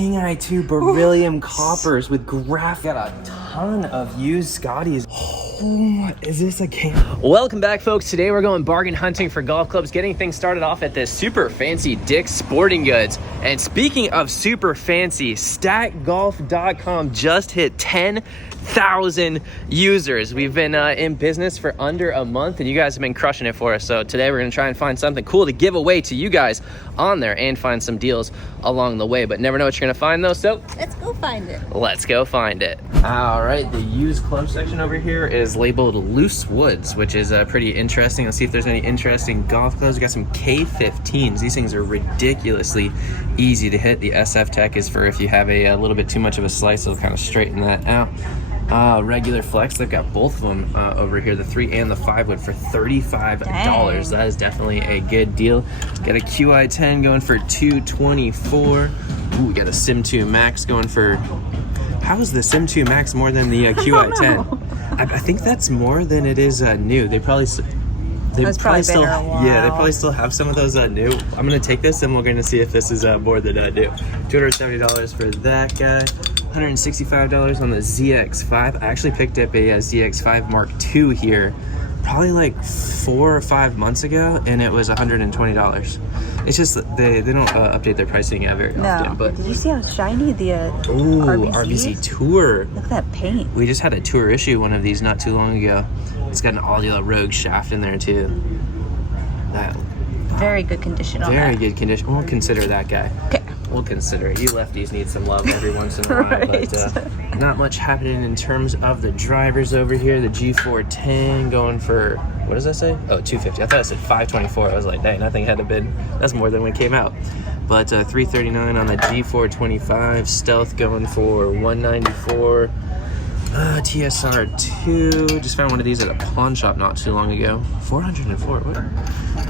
King I2 beryllium coppers with graph. Got a ton of used Scotties. Oh, is this a King? Welcome back, folks. Today we're going bargain hunting for golf clubs, getting things started off at this super fancy Dick's Sporting Goods. And speaking of super fancy, StatGolf.com just hit 10,000 users. We've been in business for under a month, and you guys have been crushing it for us. So today we're gonna try and find something cool to give away to you guys on there and find some deals along the way, but never know what you're gonna find though, so let's go find it. Let's go find it. All right, the used club section over here is labeled loose woods, which is pretty interesting. Let's see if there's any interesting golf clubs. We got some K15s. These things are ridiculously easy to hit. The SF Tech is for if you have a little bit too much of a slice, it'll kind of straighten that out. Regular flex, they've got both of them over here, the 3 and the 5 wood for $35. Dang. That is definitely a good deal. Got a QI10 going for $224. Ooh, we got a Sim 2 Max going for, how is the Sim 2 Max more than the QI10? I think that's more than it is new. They probably still, yeah, they probably still have some of those new. I'm gonna take this and we're gonna see if this is more than new. $270 for that guy. $165 on the ZX5. I actually picked up a ZX5 Mark II here probably like 4 or 5 months ago, and it was $120. It's just that they don't update their pricing very often. But did you see how shiny the RBC Tour? Look at that paint. We just had a Tour issue one of these not too long ago. It's got an Audio Rogue shaft in there too. That very good condition. Very good condition. We'll consider that guy. Okay. We'll consider it. You lefties need some love every once in a while, but not much happening in terms of the drivers over here. The G410 going for, what does that say? Oh, $250. I thought it said $524. I was like, dang, nothing had to been. That's more than when it came out. But $339 on the G425. Stealth going for $194. TSR2. Just found one of these at a pawn shop not too long ago. $404. What?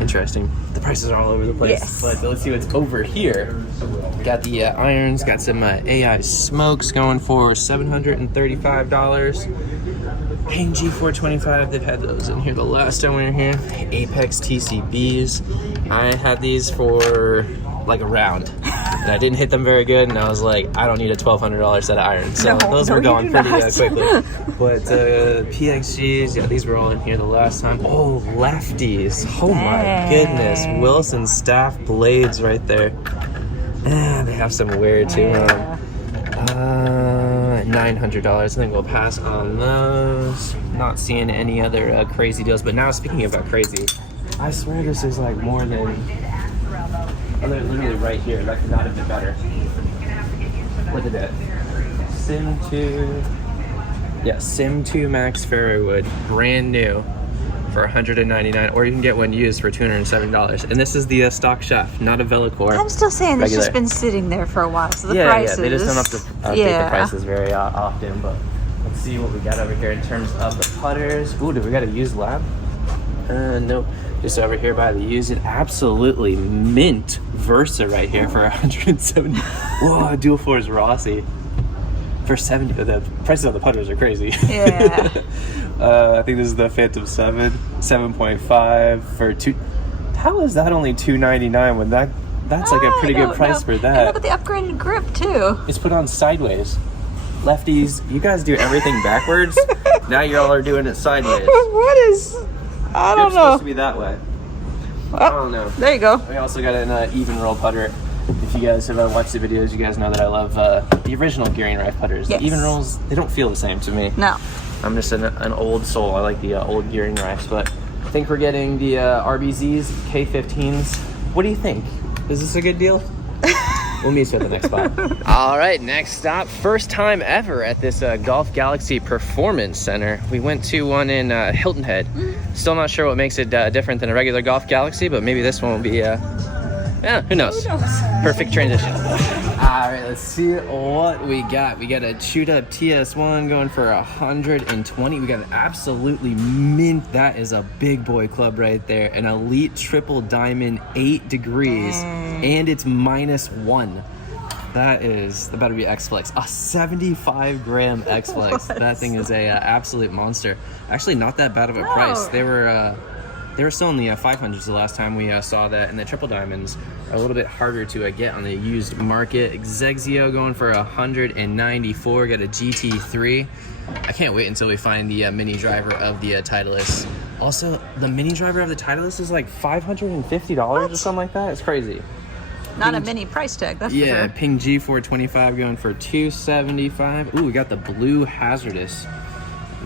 Interesting. The prices are all over the place. Yes. But let's see what's over here. Got the irons. Got some AI smokes going for $735. Ping G425. They've had those in here the last time we were here. Apex TCBs. I had these for like a round. And I didn't hit them very good, and I was like, I don't need a $1,200 set of irons. So those were gone pretty quickly. But PXGs, yeah, these were all in here the last time. Oh, lefties. Oh my goodness. Wilson Staff blades right there. They have some wear too. $900. I think we'll pass on those. Not seeing any other crazy deals. But now, speaking about crazy, I swear this is like more than... Oh, they're literally right here. That could not have been better. Look at that. Sim 2. Yeah, Sim 2 Max Fairway Wood. Brand new for $199. Or you can get one used for $270. And this is the stock shaft, not a Velocore. I'm still saying it's just been sitting there for a while. So the prices. Yeah, they just don't have to update the prices very often. But let's see what we got over here in terms of the putters. Ooh, do we got a used lab? Nope. Just over here by the used, absolutely mint Versa right here for $170. Whoa, dual fours Rossi for $70. The prices of the putters are crazy. Yeah. I think this is the Phantom 7, 7.5 for $2. How is that only $299 when that's like a pretty good price for that? And look at the upgraded grip too. It's put on sideways. Lefties, you guys do everything backwards. Now y'all are doing it sideways. What is? I don't know. It's supposed to be that way. I don't know. There you go. We also got an even roll putter. If you guys have watched the videos, you guys know that I love the original gearing rife putters. Yes. The even rolls, they don't feel the same to me. No. I'm just an old soul. I like the old gearing rifes, but I think we're getting the RBZs, K15s. What do you think? Is this a good deal? We'll meet you at the next spot. All right, next stop. First time ever at this Golf Galaxy Performance Center. We went to one in Hilton Head. Still not sure what makes it different than a regular Golf Galaxy, but maybe this one will be, yeah, who knows? Perfect transition. All right, let's see what we got. We got a chewed up TS1 going for $120. We got an absolutely mint. That is a big boy club right there. An elite triple diamond, 8 degrees, and it's -1. That better be X-Flex. A 75 gram X-Flex. That thing is a absolute monster. Actually, not that bad of a price. They were They were still in the 500s the last time we saw that, and the triple diamonds are a little bit harder to get on the used market. Xexio going for 194. Got a GT3. I can't wait until we find the mini driver of the Titleist. Also, the mini driver of the Titleist is like $550 or something like that. It's crazy. Not a mini price tag, that's for Yeah, sure. Ping G425 going for $275. Ooh, we got the blue Hazardous.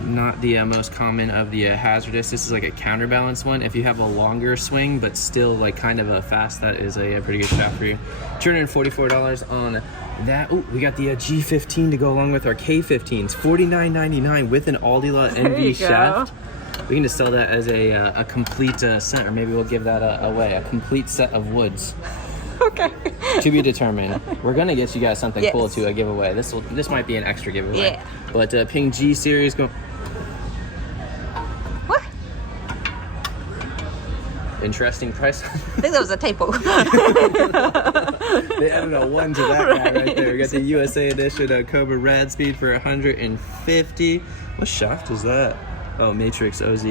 Not the most common of the Hazardous. This is like a counterbalance one. If you have a longer swing, but still like kind of a fast, that is a pretty good shot for you. $244 on that. Ooh, we got the G15 to go along with our K15s. $49.99 with an Aldi Lot NV shaft. We can just sell that as a complete set, or maybe we'll give that away. A complete set of woods. Okay. To be determined. We're gonna get you guys something Yes. cool to give away. This might be an extra giveaway. Yeah. But Ping G series go. What? Interesting price. I think that was a typo. They added a 1 to that guy right there. We got the USA edition Cobra Rad Speed for 150. What shaft is that? Oh, Matrix OZ.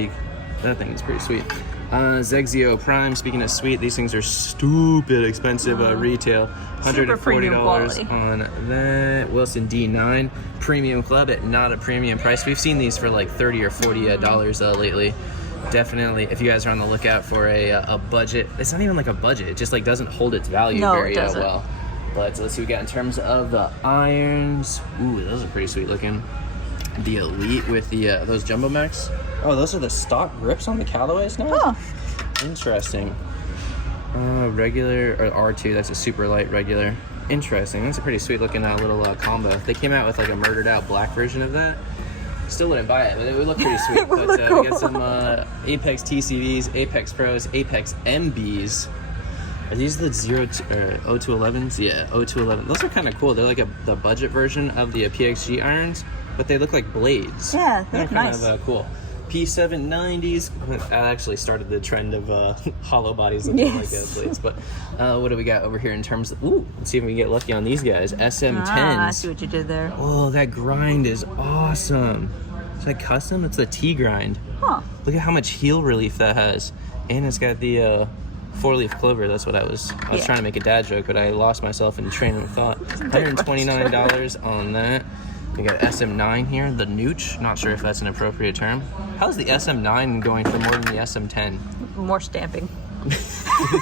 That thing is pretty sweet. Xexio Prime, speaking of sweet, these things are stupid expensive retail. $140 on that. Wilson D9 Premium Club at not a premium price. We've seen these for like $30 or $40 lately. Definitely, if you guys are on the lookout for a budget, it's not even like a budget. It just like doesn't hold its value very well. But let's see what we got in terms of the irons. Ooh, those are pretty sweet looking. The Elite with the those Jumbo Max. Oh, those are the stock grips on the Callaways now? Oh. Interesting. Regular, or R2, that's a super light regular. Interesting. That's a pretty sweet looking little combo. If they came out with like a murdered out black version of that, still wouldn't buy it, but it would look pretty sweet. But we got some Apex TCVs, Apex Pros, Apex MBs. Are these the 0211s? Yeah, 0211. Those are kind of cool. They're like the budget version of the PXG irons, but they look like blades. Yeah, they They're look kind nice. of cool. P790s. That actually started the trend of hollow bodies looking like blades. But what do we got over here in terms of... Ooh, let's see if we can get lucky on these guys. SM10s. I see what you did there. Oh, that grind is awesome. Is that custom? It's the T grind. Huh. Look at how much heel relief that has. And it's got the 4-leaf clover. That's what I was trying to make a dad joke, but I lost myself in train of thought. $129 on that. We got SM9 here, the Nooch. Not sure if that's an appropriate term. How's the SM9 going for more than the SM10? More stamping.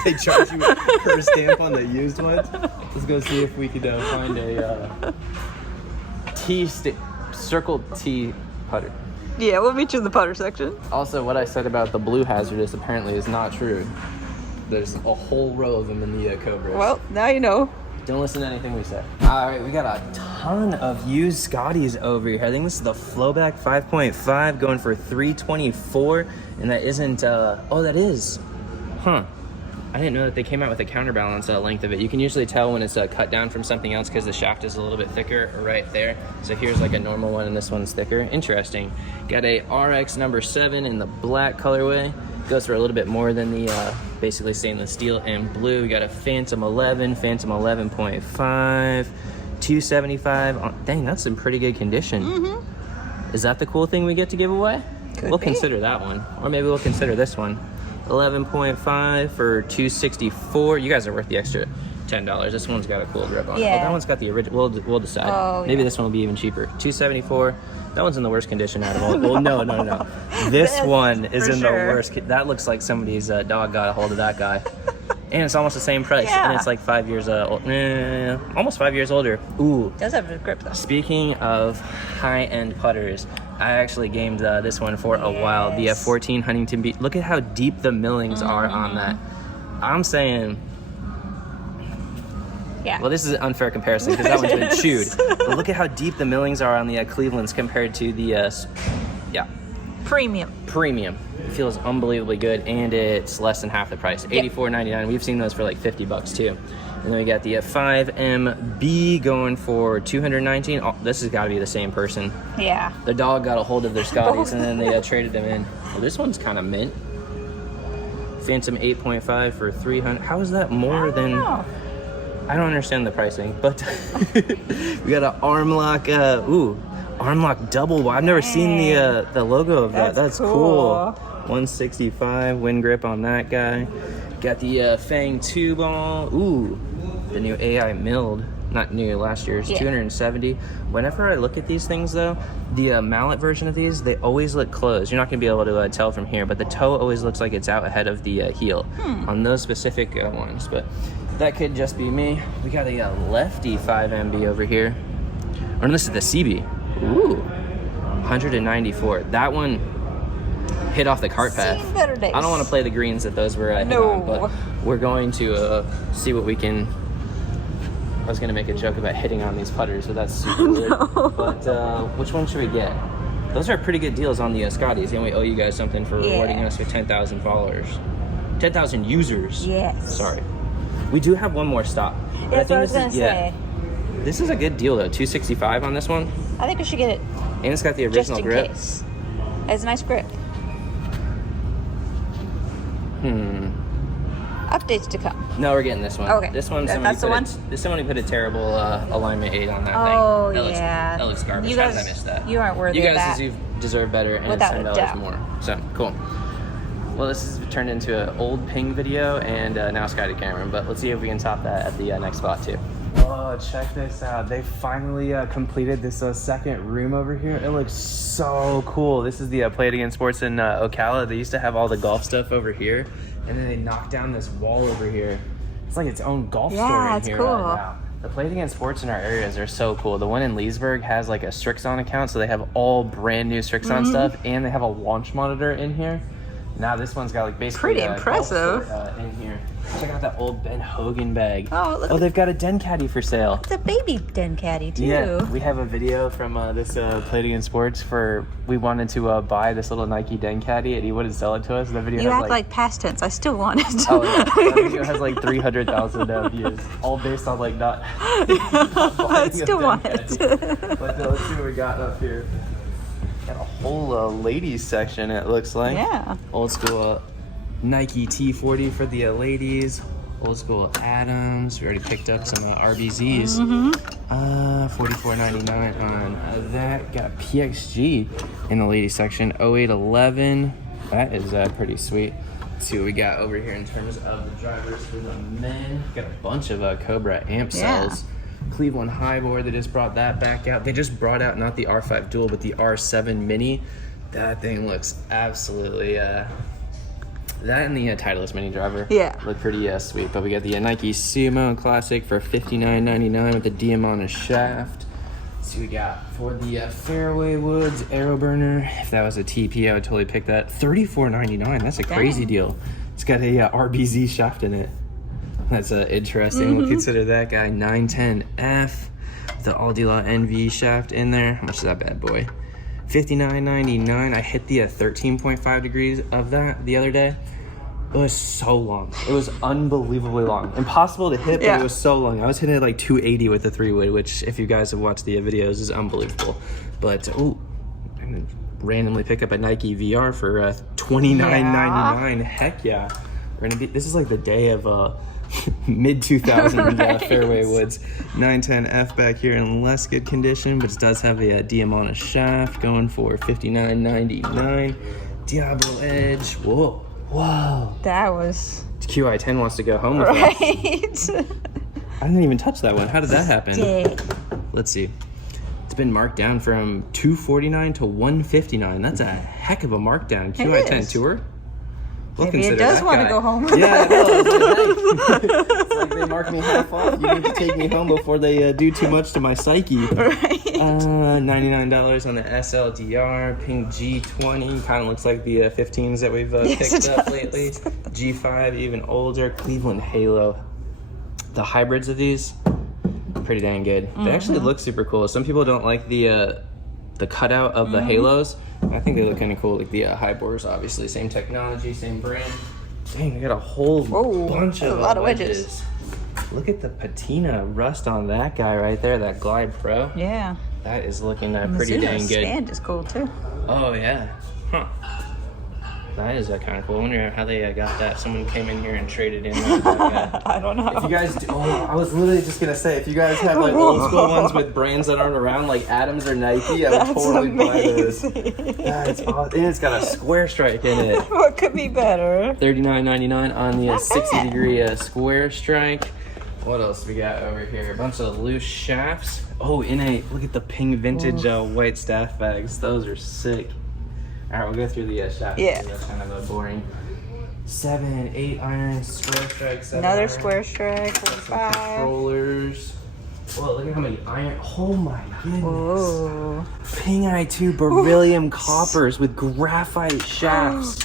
They charge you per stamp on the used ones? Let's go see if we could find a Circle T putter. Yeah, we'll meet you in the putter section. Also, what I said about the blue Hazardous apparently is not true. There's a whole row of them in the Cobras. Well, now you know. Don't listen to anything we say. All right, we got a ton of used Scotties over here. I think this is the Flowback 5.5 going for $324, and that isn't. Oh, that is. Huh. I didn't know that they came out with a counterbalance length of it. You can usually tell when it's cut down from something else because the shaft is a little bit thicker right there. So here's like a normal one, and this one's thicker. Interesting. Got a RX number 7 in the black colorway. Goes for a little bit more than the basically stainless steel and blue. We got a Phantom 11, Phantom 11.5, 275. Dang, that's in pretty good condition. Mm-hmm. Is that the cool thing we get to give away? We'll consider that one, or maybe we'll consider this one. 11.5 for 264. You guys are worth the extra $10. This one's got a cool grip on it. Yeah. Oh, that one's got the original. We'll decide. Oh, maybe this one will be even cheaper. 274. That one's in the worst condition out of all. Well, no. This one is in the worst. That looks like somebody's dog got a hold of that guy. And it's almost the same price. Yeah. And it's like 5 years old. Almost 5 years older. Ooh. It does have a grip though. Speaking of high-end putters, I actually gamed this one for a while. The 14 Huntington Beach. Look at how deep the millings are on that. I'm saying... Yeah. Well, this is an unfair comparison because that one's been chewed. But look at how deep the millings are on the Clevelands compared to the, Premium. It feels unbelievably good, and it's less than half the price. $84.99. We've seen those for like $50 too. And then we got the 5MB going for $219. Oh, this has got to be the same person. Yeah. The dog got a hold of their Scotties and then they traded them in. Well, this one's kind of mint. Phantom 8.5 for $300. How is that more than... I don't understand the pricing, but we got an Armlock, Armlock double. I've never seen the logo of that. That's cool. 165 wind grip on that guy. Got the Fang 2 ball. Ooh, the new AI milled. Not new, last year's, Yeah. 270. Whenever I look at these things though, the mallet version of these, they always look closed. You're not gonna be able to tell from here, but the toe always looks like it's out ahead of the heel on those specific ones. But that could just be me. We got a lefty 5MB over here. Or no, this is the CB. Ooh, 194. That one hit off the cart path. Seen better days. I don't want to play the greens that those were hit No. on, but we're going to see what we can. I was gonna make a joke about hitting on these putters, but that's super weird. But which one should we get? Those are pretty good deals on the Scotties, and we owe you guys something for rewarding us with 10,000 followers, 10,000 users. Yes. Sorry, we do have one more stop. But That's what I was gonna say. This is a good deal though. 265 on this one, I think we should get it and it's got the just original in grip. case. It's a nice grip. Updates to come. No, we're getting this one. Okay. This one, That's the one? somebody put a terrible alignment aid on that Oh, thing. yeah. That looks garbage. You How did guys- I miss that? you aren't worthy You of guys that. deserve better, and Without it's a $10 doubt. more. So, cool. Well, this has turned into an old ping video and now Scotty Cameron, but let's see if we can top that at the next spot too. Oh, check this out. They finally completed this second room over here. It looks so cool. This is the Play It Again Sports in Ocala. They used to have all the golf stuff over here, and then they knocked down this wall over here. It's like its own golf store in it's here cool. right now. The Play It Again Sports in our areas are so cool. The one in Leesburg has like a Strixon account, so they have all brand new Strixon stuff, and they have a launch monitor in here. Now this one's got like basically Pretty a golf impressive. store, in here. Check out that old Ben Hogan bag. Oh, look Oh, at- they've got a Den Caddy for sale. It's a baby den caddy too. Yeah, we have a video from this Play It Again Sports for we wanted to buy this little Nike Den Caddy, and he wouldn't sell it to us. The video You has act like past tense. I still want it. oh, yeah. That video has like 300,000 views, all based on like not. I still want it. But let's see what we got up here. Got a whole ladies section. It looks like. Yeah. Old school Nike T40 for the ladies. Old school Adams. We already picked up some RBZs. $44.99 on that. Got a PXG in the ladies section. 0811. That is pretty sweet. Let's see what we got over here in terms of the drivers for the men. Got a bunch of Cobra amp Yeah. cells. Cleveland Highboard, they just brought that back out. They just brought out not the R5 Dual, but the R7 Mini. That thing looks absolutely, that and the Titleist Mini driver look pretty sweet. But we got the Nike Sumo Classic for $59.99 with the Diamond shaft. Let's see what we got for the Fairway Woods Aero Burner. If that was a TP, I would totally pick that. $34.99, that's a crazy deal. It's got a RBZ shaft in it. That's interesting. We'll consider that guy. 910F, the Aldila NV shaft in there. How much is that bad boy? $59.99. I hit the 13.5 degrees of that the other day. It was so long. It was unbelievably long. Impossible to hit, but it was so long. I was hitting it like 280 with the 3-wood, which if you guys have watched the videos is unbelievable. But I'm gonna randomly pick up a Nike VR for $29.99. Heck yeah. We're gonna be. This is like the day of mid 2000 Fairway Woods. 910F back here in less good condition, but it does have a Diamond shaft going for $59.99. Diablo Edge. Whoa. That was QI10 wants to go home with right. us. I didn't even touch that one. How did that happen? Let's see. It's been marked down from $249 to $159. That's a heck of a markdown. QI10 is. Tour. We'll Maybe it consider does that want to guy. go home. Yeah, I know. It's like they mark me half off. You need to take me home before they do too much to my psyche. Right. $99 on the SLDR. Ping G20. Kind of looks like the 15s that we've picked up lately. G5, even older. Cleveland Halo. The hybrids of these, pretty dang good. They actually look super cool. Some people don't like the cutout of the Halos. I think they look kind of cool. Like the high borders, obviously. Same technology, same brand. Dang, I got a whole bunch of a lot of wedges. Look at the patina rust on that guy right there, that Glide Pro. Yeah. That is looking pretty dang good. Stand is cool too. Oh, yeah. Huh. That is kind of cool. I wonder how they got that. Someone came in here and traded in. I don't know. If you guys do, I was literally just gonna say, if you guys have like old school ones with brands that aren't around, like Adams or Nike, I would totally buy those. That's awesome. And it's got a square strike in it. What could be better? $39.99 on the Not 60-degree square strike. What else we got over here? A bunch of loose shafts. Oh, look at the pink vintage white staff bags. Those are sick. All right, we'll go through the shafts. Yeah. That's kind of a boring. 7, 8 iron, square strike, 7 Another iron. square strike, 45. Controllers. Whoa, look at how many iron. Oh my goodness. Whoa. Ping I2 beryllium coppers with graphite shafts.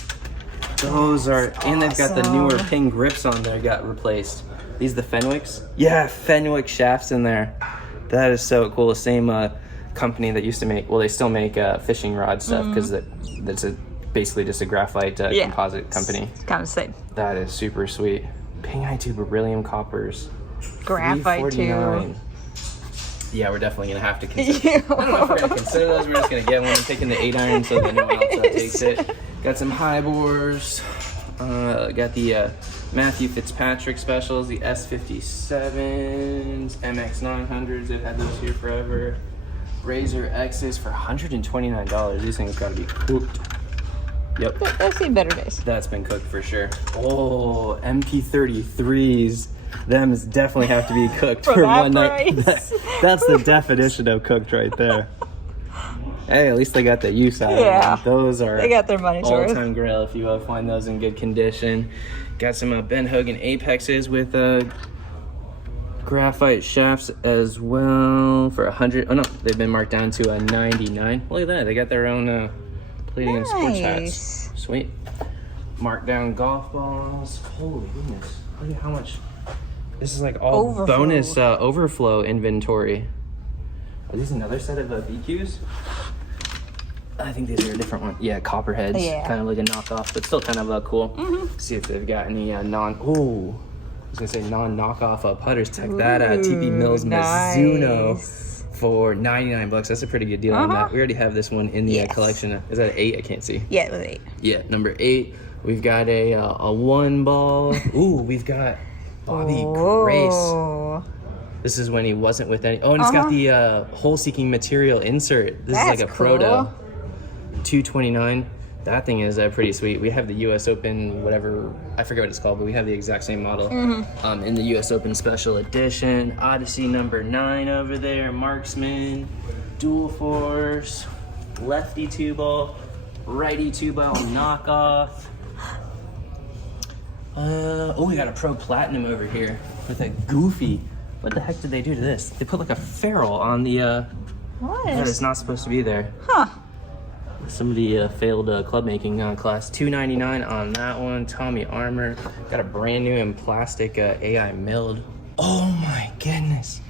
Those are, and they've got the newer ping grips on there, got replaced. These the Fenwicks? Yeah, Fenwick shafts in there. That is so cool. The same company that used to make, well, they still make fishing rod stuff because that's basically just a graphite composite company. It's kind of the same. That is super sweet. Ping I2 beryllium coppers. Graphite too. Yeah, we're definitely gonna have to consider. I don't know if we're gonna consider those. We're just gonna get one. I'm taking the 8 iron so that no one else takes it. Got some high bores. Got the Matthew Fitzpatrick specials, the S57s, MX900s. They've had those here forever. Razor X's for $129. These things gotta be cooked. Yep. I've seen better days. That's been cooked for sure. Oh, MP33s. Them definitely have to be cooked for one night. That's the definition of cooked right there. Hey, at least they got the use out of them. Those are they got their money's worth. all-time grail if you find those in good condition. Got some Ben Hogan Apexes with graphite shafts as well for 100. Oh no, they've been marked down to a 99. Look at that, they got their own plating and sports hats. Sweet. Marked down golf balls. Holy goodness, look at how much. This is like all bonus overflow inventory. Are these another set of BQs? I think these are a different one. Yeah, copperheads. Yeah. Kind of like a knockoff, but still kind of cool. See if they've got any I was gonna say non-knockoff putters. Check that out. TP Mills Mizuno for 99 bucks. That's a pretty good deal on that. We already have this one in the collection. Is that an 8? I can't see. Yeah, it was 8. Yeah, number 8. We've got a 1 ball. Ooh, we've got Bobby Grace. This is when he wasn't with any. Oh, and it's got the hole-seeking material insert. This is like a proto. $229. That thing is pretty sweet. We have the U.S. Open, whatever, I forget what it's called, but we have the exact same model in the U.S. Open Special Edition. Odyssey number 9 over there. Marksman, Dual Force, lefty 2-ball, righty 2-ball knockoff. We got a Pro Platinum over here with a Goofy. What the heck did they do to this? They put like a ferrule on the, What? that is not supposed to be there. Huh. Somebody failed club making class. $299 on that one. Tommy Armour. Got a brand new in plastic AI milled. Oh my goodness.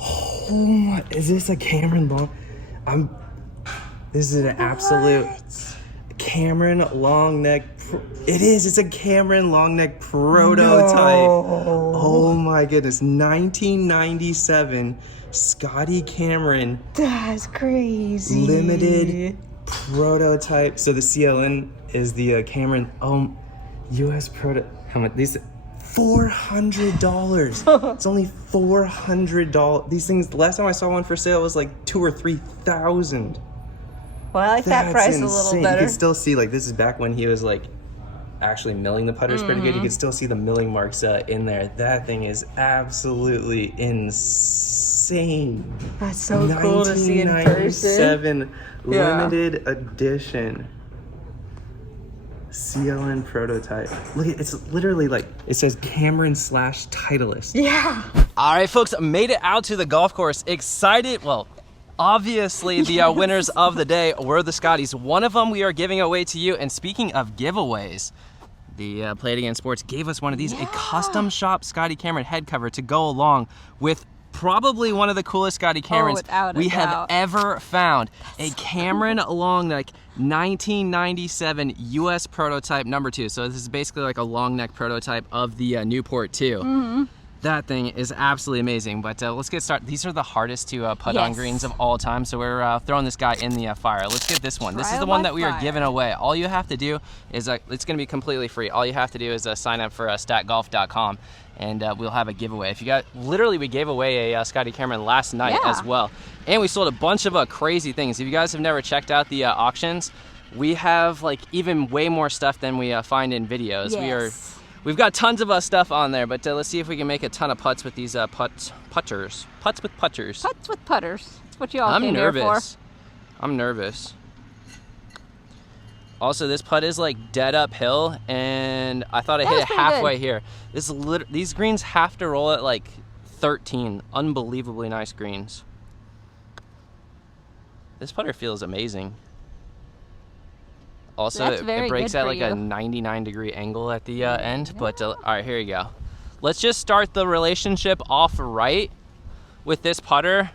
Oh my, is this a Cameron long? This is an absolute Cameron long neck. It is. It's a Cameron long neck prototype. No. Oh my goodness. 1997 Scotty Cameron. That's crazy. Limited prototype. So the CLN is the Cameron US proto. How much? These $400. It's only $400. These things. The last time I saw one for sale was like 2,000 or 3,000. Well, I like that price a little better. You can still see, like, this is back when he was like actually milling the putters pretty good. You can still see the milling marks in there. That thing is absolutely insane. That's so cool to see in person. 1997 limited edition CLN prototype. Look, it's literally like, it says Cameron / Titleist. Yeah. All right, folks, made it out to the golf course. Excited. Well, obviously the winners of the day were the Scotties. One of them we are giving away to you. And speaking of giveaways, the Play It Again Sports gave us one of these, a custom shop Scotty Cameron head cover to go along with probably one of the coolest Scotty Camerons we have ever found. A Cameron long neck 1997 US prototype number 2. So this is basically like a long neck prototype of the Newport 2. That thing is absolutely amazing, but let's get started. These are the hardest to put on greens of all time, so we're throwing this guy in the fire. Let's get this one. This is the one that we are giving away. All you have to do is, it's gonna be completely free. All you have to do is sign up for statgolf.com, and we'll have a giveaway. If you got, literally we gave away a Scotty Cameron last night as well. And we sold a bunch of crazy things. If you guys have never checked out the auctions, we have like even way more stuff than we find in videos. We've got tons of stuff on there, but let's see if we can make a ton of putts with these putters. Putts with putters. Putts with putters. That's what you all came here for. I'm nervous. Also, this putt is like dead uphill, and I thought I hit it halfway here. These greens have to roll at like 13. Unbelievably nice greens. This putter feels amazing. Also, it breaks at like a 99-degree angle at the end, but all right, here you go. Let's just start the relationship off right with this putter.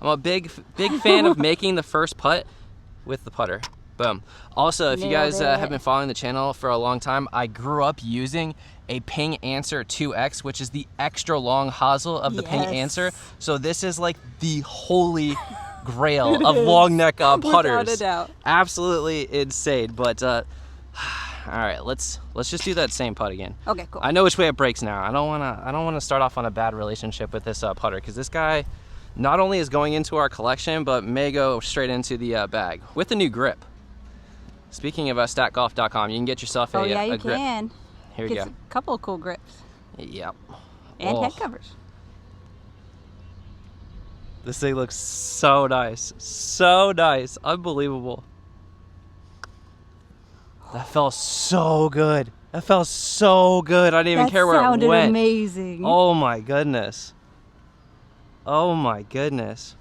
I'm a big fan of making the first putt with the putter. Boom. Also, if you guys have been following the channel for a long time, I grew up using a Ping Answer 2X, which is the extra long hosel of the Ping Answer. So this is like the holy grail of long neck putters. Without a doubt. Absolutely insane. But all right, let's just do that same putt again. Okay, cool. I know which way it breaks now. I don't wanna start off on a bad relationship with this putter, because this guy not only is going into our collection, but may go straight into the bag with a new grip. Speaking of statgolf.com, you can get yourself a you grip. can. Here we go. A couple of cool grips. Yep. And head covers. This thing looks so nice. So nice. Unbelievable. That felt so good. That felt so good. I didn't even care where it went. That sounded amazing. Oh my goodness. Oh my goodness.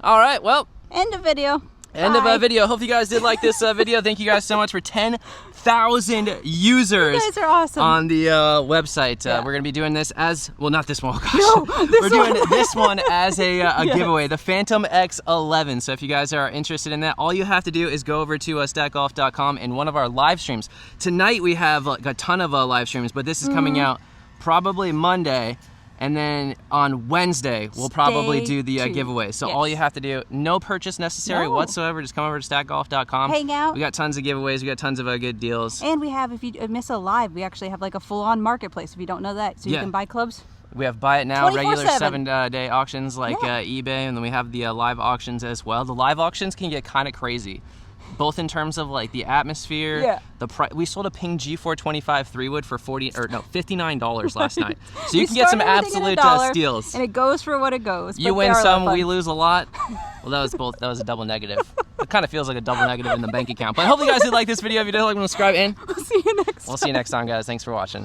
All right, well. End of video. End of video. Hope you guys did like this video. Thank you guys so much for 10,000 users. You guys are awesome. On the website. We're going to be doing this as, well, not this one. Oh, gosh. No, We're doing this one as a giveaway, the Phantom X11. So if you guys are interested in that, all you have to do is go over to statgolf.com and one of our live streams. Tonight we have like a ton of live streams, but this is coming out probably Monday. And then on Wednesday, we'll probably do the giveaway. So all you have to do, no purchase necessary whatsoever. Just come over to statgolf.com. Hang out. We got tons of giveaways. We got tons of good deals. And we have, if you miss a live, we actually have like a full-on marketplace, if you don't know that. So you can buy clubs. We have buy it now, 24/7. regular 7-day auctions like eBay, and then we have the live auctions as well. The live auctions can get kind of crazy, both in terms of like the atmosphere, the price. We sold a Ping G425 3-wood for $59 last night. So you can get some absolute steals. And it goes for what it goes. You win some, we lose a lot. Well, that was a double negative. It kind of feels like a double negative in the bank account. But hopefully you guys did like this video. If you did, like and subscribe, and We'll see you next time. We'll see you next time, guys. Thanks for watching.